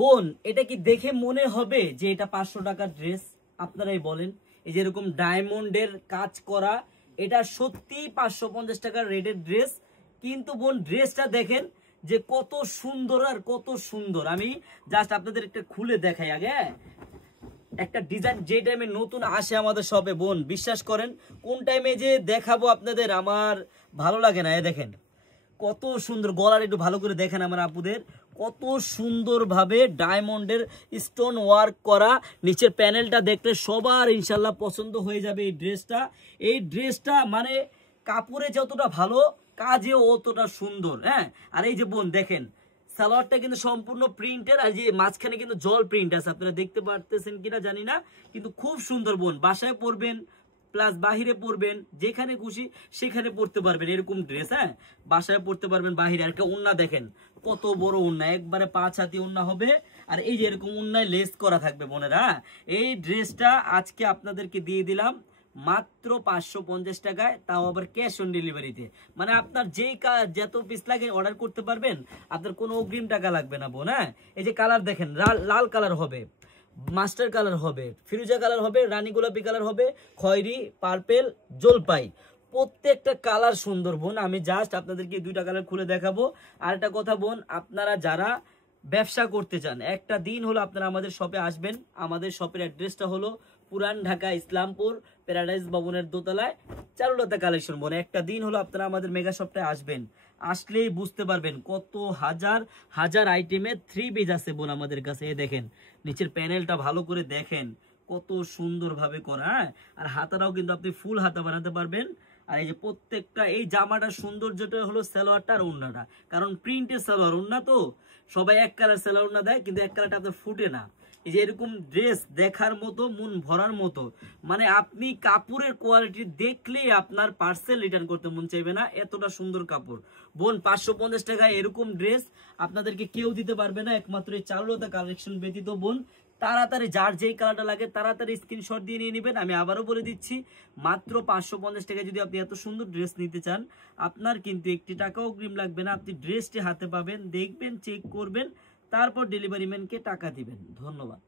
বোন এটা কি দেখে মনে হবে যে এটা 500 টাকার ড্রেস? আপনারাই বলেন। এই যে এরকম ডায়মন্ডের কাজ করা, এটা সত্যি 550 টাকার রেটের ড্রেস। কিন্তু বোন ড্রেসটা দেখেন যে কত সুন্দর আর কত সুন্দর। আমি জাস্ট আপনাদের একটা খুলে দেখাই আগে। একটা ডিজাইন যে টাইমে নতুন আসে আমাদের শপে বোন, বিশ্বাস করেন কোন টাইমে যে দেখাবো আপনাদের আমার ভালো লাগে না। দেখেন কত সুন্দর, গলার একটু ভালো করে দেখেন আমার আপুদের, কত সুন্দরভাবে ডায়মন্ডের স্টোন ওয়ার্ক করা। নিচের প্যানেলটা দেখলে সবার ইনশাল্লাহ পছন্দ হয়ে যাবে এই ড্রেসটা। এই ড্রেসটা মানে কাপড়ে যতটা ভালো, কাজেও অতটা সুন্দর। হ্যাঁ, আর এই যে বোন দেখেন সালোয়ারটা কিন্তু সম্পূর্ণ প্রিন্টের, আর যে মাঝখানে কিন্তু জল প্রিন্ট আছে, আপনারা দেখতে পারতেছেন কিনা জানি না, কিন্তু খুব সুন্দর বোন। বাসায় পরবেন প্লাস বাহিরে পরবেন, যেখানে খুশি সেখানে পরতে পারবেন এরকম ড্রেস। হ্যাঁ, বাসায় পরতে পারবেন, বাহিরে। আর একটা ওন্না দেখেন কত বড় ওন্না, একবারে 5 হাতি ওন্না হবে। আর এই যে এরকম ওন্নায় লেস করা থাকবে বোনেরা। এই ড্রেসটা আজকে আপনাদেরকে দিয়ে দিলাম মাত্র 550 টাকায়, তাও আবার ক্যাশ অন ডেলিভারিতে। মানে আপনার যেই যত পিস লাগে অর্ডার করতে পারবেন, আপনার কোনো অগ্রিম টাকা লাগবে না বোন। হ্যাঁ, এই যে কালার দেখেন, লাল কালার হবে, মাস্টার কালার হবে, ফিরোজা কালার হবে, রানী গোলাপি কালার হবে, খয়েরি, পার্পেল, জলপাই, প্রত্যেকটা কালার সুন্দর বোন। আমি জাস্ট আপনাদেরকে 2টা কালার খুলে দেখাবো। আর একটা কথা বোন, আপনারা যারা ব্যবসা করতে চান একটা দিন হলো আপনারা আমাদের শপে আসবেন। আমাদের শপের অ্যাড্রেসটা হলো পুরান ঢাকা ইসলামপুর প্যারাডাইস ভবনের দোতলায় চারুলতা কালেকশন বোন। একটা দিন হলো আপনারা আমাদের মেগা শপটায় আসবেন, আসলেই বুঝতে পারবেন কত হাজার হাজার আইটেমের 3 পিস আছে বোন আমাদের কাছে। এই দেখেন নিচের প্যানেলটা ভালো করে দেখেন কত সুন্দরভাবে করা। হ্যাঁ, আর হাতাটাও কিন্তু আপনি ফুল হাতা বানাতে পারবেন। আর এই যে প্রত্যেকটা এই জামাটার সৌন্দর্যটা হলো সালোয়ারটা আর ওড়নাটা, কারণ প্রিন্টের সালোয়ার ওড়না তো সবাই এক কালার সালোয়ার ওড়না দেয়, কিন্তু এক কালারটা আপনার ফুটে না। এই যে এরকম ড্রেস দেখার মতো, মন ভরার মতো, মানে আপনি কাপড়ের কোয়ালিটি দেখলেই আপনার পার্সেল রিটার্ন করতে মন চাইবে না, এতটা সুন্দর কাপড় বোন। 550 টাকায় এরকম ড্রেস আপনাদেরকে কেউ দিতে পারবে না, একমাত্র এই চারুলতা কালেকশন ব্যতীত বোন। তাড়াতাড়ি যার যেই কালারটা লাগে তাড়াতাড়ি স্ক্রিনশট দিয়ে নিয়ে নেবেন। আমি আবারও বলে দিচ্ছি, মাত্র 550 টাকায় যদি আপনি এত সুন্দর ড্রেস নিতে চান, আপনার কিন্তু 1 টাকাও অগ্রিম লাগবে না। আপনি ড্রেসটি হাতে পাবেন, দেখবেন, চেক করবেন, তারপর ডেলিভারি ম্যানকে টাকা দিবেন। ধন্যবাদ।